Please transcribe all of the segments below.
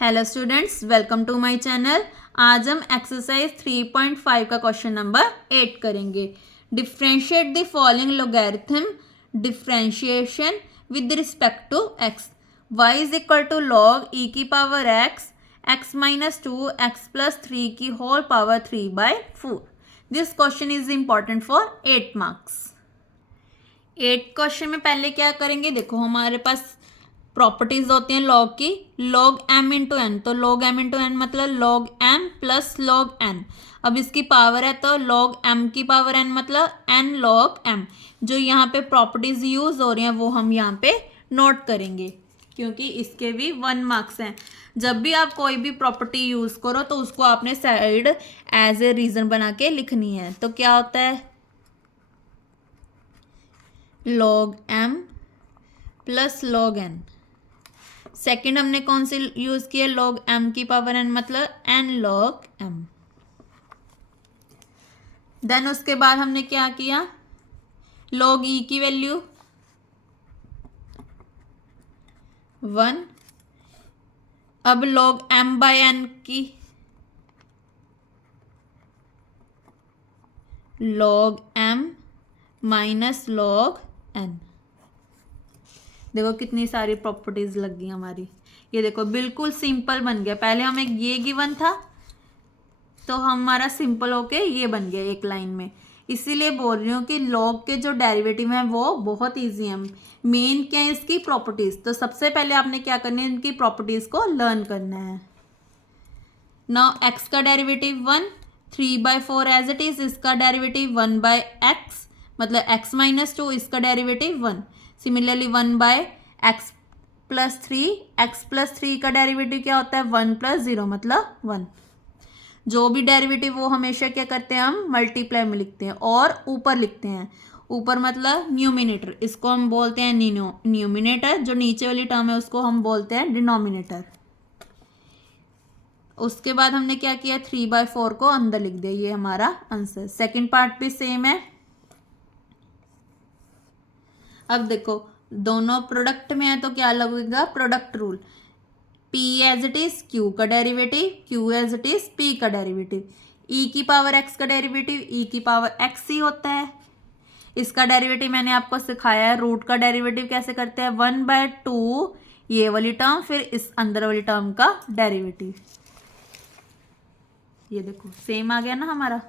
Hello students, welcome to my channel. आज हम exercise 3.5 का क्वेश्चन नंबर 8 करेंगे। Differentiate the following logarithm differentiation with respect to X. Y is equal to log E की power X, X minus 2 X plus 3 की whole power 3/4। This question is important for 8 marks. 8 question में पहले क्या करेंगे, देखो हमारे पास properties होती हैं लॉग की, लॉग एम इंटू एन। तो लॉग एम इंटू एन मतलब log M plus log N. अब इसकी पावर है तो लॉग एम की पावर एन मतलब एन लॉग एम। जो यहाँ पे प्रॉपर्टीज यूज हो रही हैं वो हम यहाँ पे नोट करेंगे, क्योंकि इसके भी 1 मार्क्स हैं। जब भी आप कोई भी प्रॉपर्टी यूज करो तो उसको आपने साइड एज ए रीजन बना के लिखनी है। तो क्या होता है, log M plus log N. Second हमने कौन सी यूज किया, लॉग एम की पावर एन मतलब एन लॉग एम। देन उसके बाद हमने क्या किया, लॉग ई की वैल्यू 1। अब लॉग एम बाय एन की log M minus log N. देखो कितनी सारी प्रॉपर्टीज लग गई हमारी। ये देखो बिल्कुल सिंपल बन गया। पहले हमें ये गिवन था तो हमारा सिंपल होके ये बन गया एक लाइन में। इसीलिए बोल रही हूँ कि लॉग के जो डेरिवेटिव हैं वो बहुत इजी हैं। मेन क्या है, इसकी प्रॉपर्टीज। तो सबसे पहले आपने क्या करना है, इनकी प्रॉपर्टीज को लर्न करना है। नाउ एक्स का डेरिवेटिव 1, 3/4 एज इट इज। इसका डेरिवेटिव 1/x मतलब x माइनस 2, इसका derivative 1। Similarly 1/x plus 3, x plus 3 का डेरिवेटिव क्या होता है, 1 प्लस 0 मतलब 1। जो भी डेरिवेटिव वो हमेशा क्या करते हैं, हम मल्टीप्लाई में लिखते हैं और ऊपर लिखते हैं। ऊपर मतलब न्यूमिनेटर, इसको हम बोलते हैं न्यूमिनेटर। जो नीचे वाली टर्म है उसको हम बोलते हैं डिनोमिनेटर। उसके बाद हमने क्या किया, 3/4 को अंदर लिख दिया। ये हमारा आंसर। सेकंड पार्ट भी सेम है। अब देखो दोनों प्रोडक्ट में है तो क्या लगेगा, product rule. P as it is Q का derivative, Q as it is P का डेरिवेटिव। E की पावर X का डेरिवेटिव E की पावर X ही होता है। इसका डेरिवेटिव मैंने आपको सिखाया है। रूट का डेरिवेटिव कैसे करते हैं, 1/2 ये वाली टर्म फिर इस अंदर वाली टर्म का डेरिवेटिव। ये देखो सेम आ गया ना हमारा।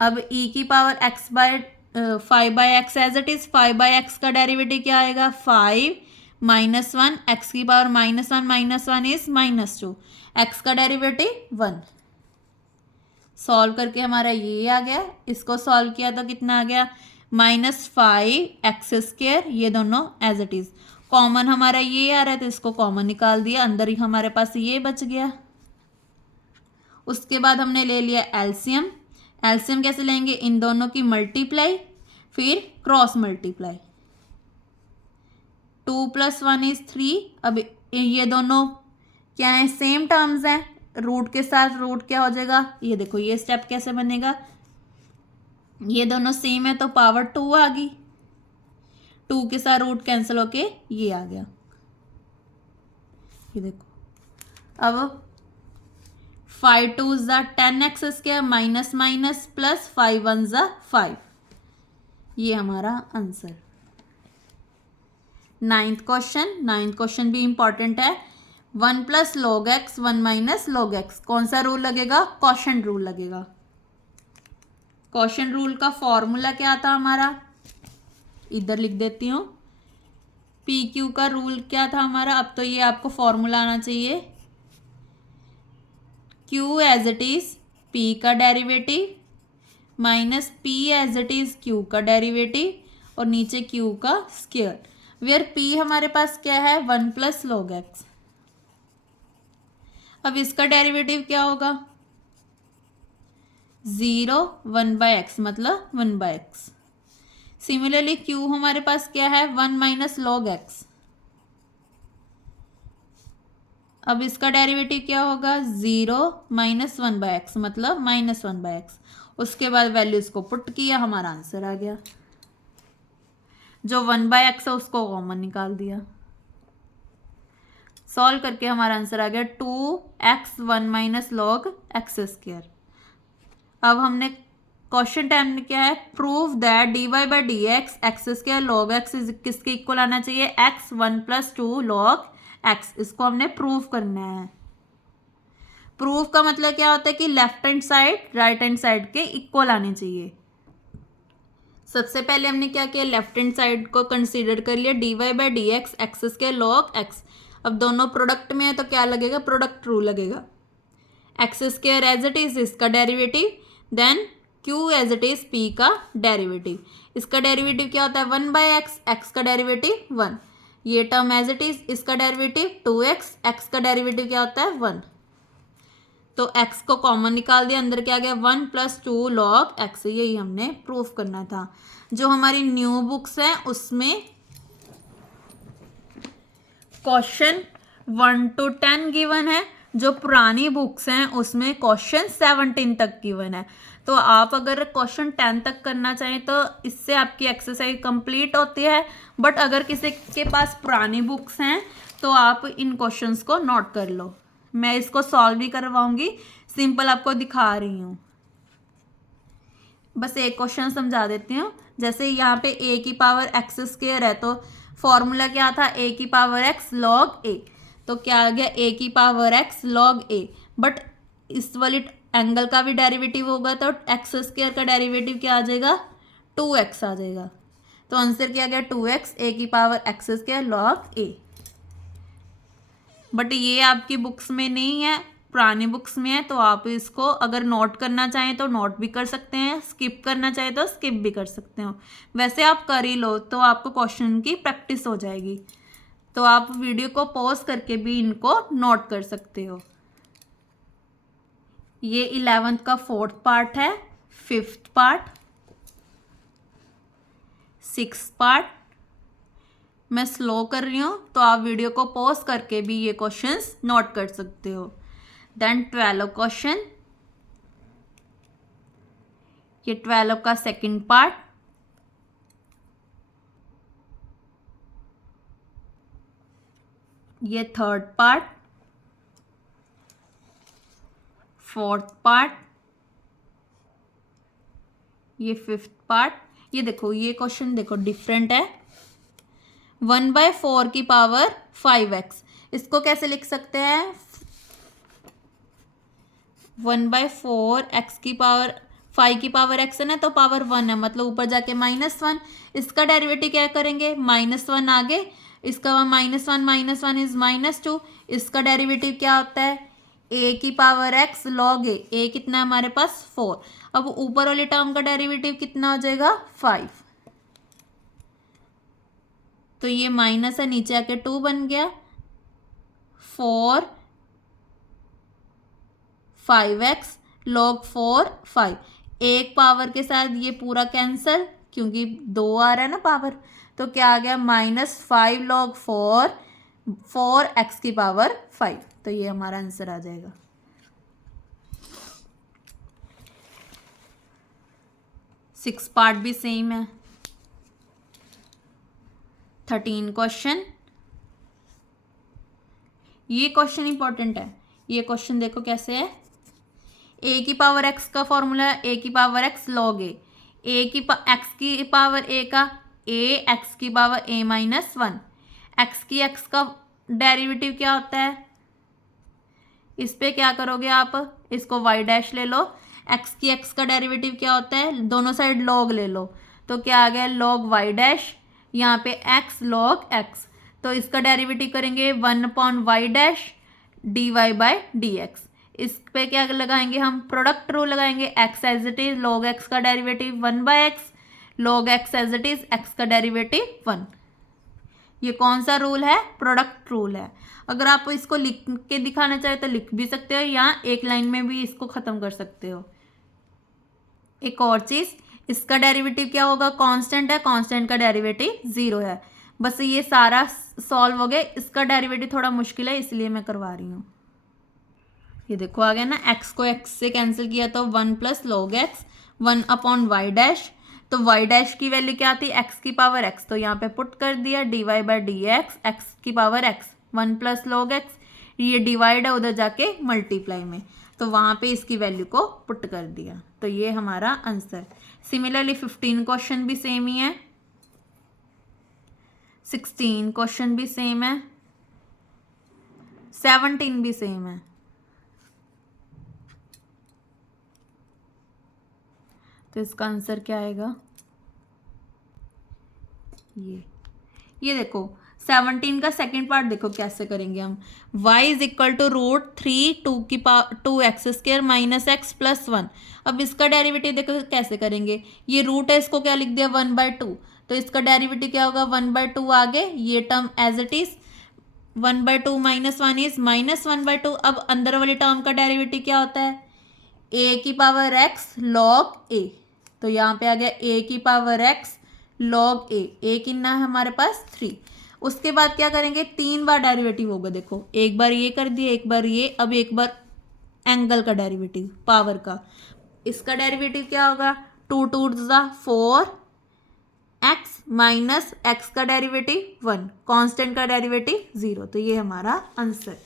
अब E की power x by 5/x as it is. 5/x का डेरिवेटिव क्या आएगा, 5 माइनस 1। एक्स की पावर -1 माइनस 1 इज -2। x का डेरिवेटिव 1। सॉल्व करके हमारा ये आ गया। इसको सॉल्व किया तो कितना आ गया, -5x²। ये दोनों एज इट इज। कॉमन हमारा ये आ रहा है तो इसको कॉमन निकाल दिया, अंदर ही हमारे पास ये बच गया। उसके बाद हमने ले लिया एलसीएम। एलसीएम कैसे लेंगे, इन दोनों की मल्टीप्लाई फिर क्रॉस मल्टीप्लाई। 2 + 1 = 3। अब ये दोनों क्या है, सेम टर्म्स हैं। रूट के साथ रूट क्या हो जाएगा, ये देखो ये स्टेप कैसे बनेगा, ये दोनों सेम है तो पावर 2 आ गई। 2 के साथ रूट कैंसिल होके ये आ गया। ये देखो अब 5 2 ज़ा 10x² माइनस माइनस प्लस 5 1 ज़ा 5। ये हमारा आंसर। नाइन्थ क्वेश्चन भी इंपॉर्टेंट है। 1 + log x 1 - log x। कौन सा रूल लगेगा, क्वोशंट रूल लगेगा। क्वोशंट रूल का फॉर्मूला क्या था हमारा, इधर लिख देती हूँ। पी क्यू का रूल क्या था हमारा, अब तो ये आपको फॉर्मूला आना चाहिए। Q as it is P का derivative minus P as it is Q का डेरिवेटिव और नीचे Q का स्क्वायर। वेयर P हमारे पास क्या है, 1 + log x। अब इसका डेरिवेटिव क्या होगा, 0 1/x मतलब 1/x। सिमिलरली Q हमारे पास क्या है, 1 - log x। अब इसका डेरिवेटिव क्या होगा, 0 - 1/x मतलब -1/x। उसके बाद वैल्यूज को पुट किया, हमारा आंसर आ गया। जो 1/x है उसको कॉमन निकाल दिया। सॉल्व करके हमारा आंसर आ गया 2x1 minus log x square. अब हमने क्वेश्चन 10 में क्या है, prove that D Y by D X square log X किसके इक्वल आना चाहिए, x1 प्लस 2 लॉग एक्स। इसको हमने प्रूव करना है। प्रूफ का मतलब क्या होता है कि left hand side right hand side के इक्वल आने चाहिए। सबसे पहले हमने क्या किया, लेफ्ट हैंड साइड को कंसीडर कर लिया, D Y by D X X square log X. अब दोनों प्रोडक्ट में है तो क्या लगेगा, प्रोडक्ट रूल लगेगा। X square as it is इसका derivative, then Q as it is P का डेरिवेटिव। इसका डेरिवेटिव क्या होता है 1 बाई एक्स, एक्स का डेरिवेटिव 1। ये टर्म एज इट इज इसका डेरिवेटिव 2x, एक्स का डेरिवेटिव क्या होता है 1। तो x को कॉमन निकाल दिया, अंदर क्या गया 1 प्लस 2 लॉग x। यही हमने प्रूफ करना था। जो हमारी न्यू बुक्स है उसमें क्वेश्चन 1 to 10 गिवन है, जो पुरानी बुक्स हैं उसमें क्वेश्चन 17 तक गिवन है। तो आप अगर क्वेश्चन 10 तक करना चाहें तो इससे आपकी एक्सरसाइज कंप्लीट होती है। बट अगर किसी के पास पुरानी बुक्स हैं तो आप इन क्वेश्चंस को नोट कर लो। मैं इसको सॉल्व भी करवाऊंगी, सिंपल आपको दिखा रही हूँ। बस एक क्वेश्चन समझा देती हूँ। जैसे यहाँ पे a की पावर एक्स स्क्वायर है तो फॉर्मूला क्या था, a की पावर x लॉग a। तो क्या आ गया a की power x log a। But इस वाली एंगल का भी डेरिवेटिव होगा तो एक्स स्क्वायर का डेरिवेटिव क्या आ जाएगा 2x आ जाएगा। तो आंसर क्या गया 2x a की power x square log a। But ये आपकी बुक्स में नहीं है, पुरानी बुक्स में है। तो आप इसको अगर नोट करना चाहें तो नोट भी कर सकते हैं, स्किप करना चाहें तो स्किप भी कर सकते हो। वैसे आप कर ही लो तो आपको क्वेश्चन की प्रैक्टिस हो जाएगी। तो आप वीडियो को पॉज करके भी इनको नोट कर सकते हो। ये 11th का 4th पार्ट है, 5th पार्ट, 6th पार्ट। मैं स्लो कर रही हूँ तो आप वीडियो को पॉज करके भी ये क्वेश्चंस नोट कर सकते हो। देन 12 क्वेश्चन, ये 12 का 2nd पार्ट, ये 3rd पार्ट, 4th पार्ट, ये 5th पार्ट। ये देखो ये क्वेश्चन देखो डिफरेंट है। 1/4 की पावर 5x, इसको कैसे लिख सकते हैं 1/4 x की पावर 5 की पावर x है ना, तो पावर 1 है मतलब ऊपर जाके -1। इसका डेरिवेटिव क्या करेंगे -1 आगे, इसका -1 इज -2। इसका डेरिवेटिव क्या होता है a की पावर x log a कितना है हमारे पास 4। अब ऊपर वाले टर्म का डेरिवेटिव कितना हो जाएगा 5। तो ये माइनस है, नीचे आके 2 बन गया 4 5x log 4 5। एक पावर के साथ ये पूरा कैंसल क्योंकि 2 आ रहा है ना पावर। तो क्या आ गया -5 log 4 x की पावर 5। तो ये हमारा आंसर आ जाएगा। सिक्स पार्ट भी सेम है। 13 क्वेश्चन, ये क्वेश्चन इंपॉर्टेंट है। ये क्वेश्चन देखो कैसे है, a की पावर x का फॉर्मूला है a की power x log a। x की पावर a का a x की पावर a -1। x की x का डेरिवेटिव क्या होता है, इस पे क्या करोगे आप, इसको y डैश ले लो। x की x का डेरिवेटिव क्या होता है, दोनों साइड log ले लो। तो क्या आ गया log y डैश, यहाँ पे x log x। तो इसका डेरिवेटिव करेंगे 1/y dash dy by dx। इस पे क्या लगाएंगे हम, प्रोडक्ट रूल लगाएंगे। x as it is log x का derivative 1/x, log x as it is x का डेरिवेटिव 1। ये कौन सा रूल है, प्रोडक्ट रूल है। अगर आप इसको लिख के दिखाना चाहे तो लिख भी सकते हो, या एक लाइन में भी इसको खत्म कर सकते हो। एक और चीज, इसका डेरिवेटिव क्या होगा, कांस्टेंट है, कांस्टेंट का डेरिवेटिव 0 है। बस ये सारा सॉल्व हो गया। इसका डेरिवेटिव थोड़ा मुश्किल है इसलिए मैं करवा रही हूँ। ये देखो आ गया ना, x को x से कैंसिल किया तो 1 plus log x 1/y dash. तो y डैश की वैल्यू क्या थी, x की पावर x। तो यहाँ पे पुट कर दिया dy by D X X की power x 1 plus log X, ये डिवाइड है उधर जाके मल्टीप्लाई में, तो वहाँ पे इसकी वैल्यू को पुट कर दिया, तो ये हमारा आंसर। सिमिलरली 15 क्वेश्चन भी सेम ही है, 16 क्वेश्चन भी सेम है, 17 भी सेम है। तो इसका आंसर क्या आएगा, ये देखो 17 का सेकेंड पार्ट देखो कैसे करेंगे हम। y is equal to root 3 2 X square minus X plus 1। अब इसका डेरिवेटिव देखो कैसे करेंगे, ये रूट है, इसको क्या लिख दिया 1/2, तो इसका डेरिवेटिव क्या होगा 1/2 आगे, ये term as it is 1/2 minus 1 is minus 1/2। अब अंदर वाली टर्म का डेरिवेटिव क्या होता है a की पावर x log a, तो यहाँ पे आ गया a की पावर x log a कितना है हमारे पास 3। उसके बाद क्या करेंगे, 3 बार डेरिवेटिव होगा, देखो एक बार ये कर दिए, एक बार ये, अब एक बार एंगल का डेरिवेटिव पावर का, इसका डेरिवेटिव क्या होगा 2 2 4 x माइनस एक्स का डेरिवेटिव 1, कांस्टेंट का डेरिवेटिव 0, तो ये हमारा आंसर।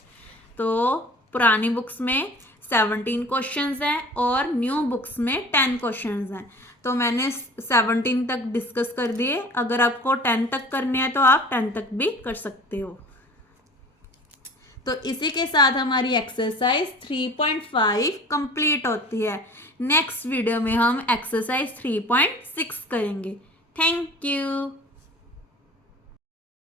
तो पुरानी बुक्स में 17 क्वेश्चंस हैं और न्यू बुक्स में 10 क्वेश्चंस हैं, तो मैंने 17 तक डिस्कस कर दिए। अगर आपको 10 तक करने हैं तो आप 10 तक भी कर सकते हो। तो इसी के साथ हमारी एक्सरसाइज 3.5 कंप्लीट होती है। नेक्स्ट वीडियो में हम एक्सरसाइज 3.6 करेंगे। Thank you.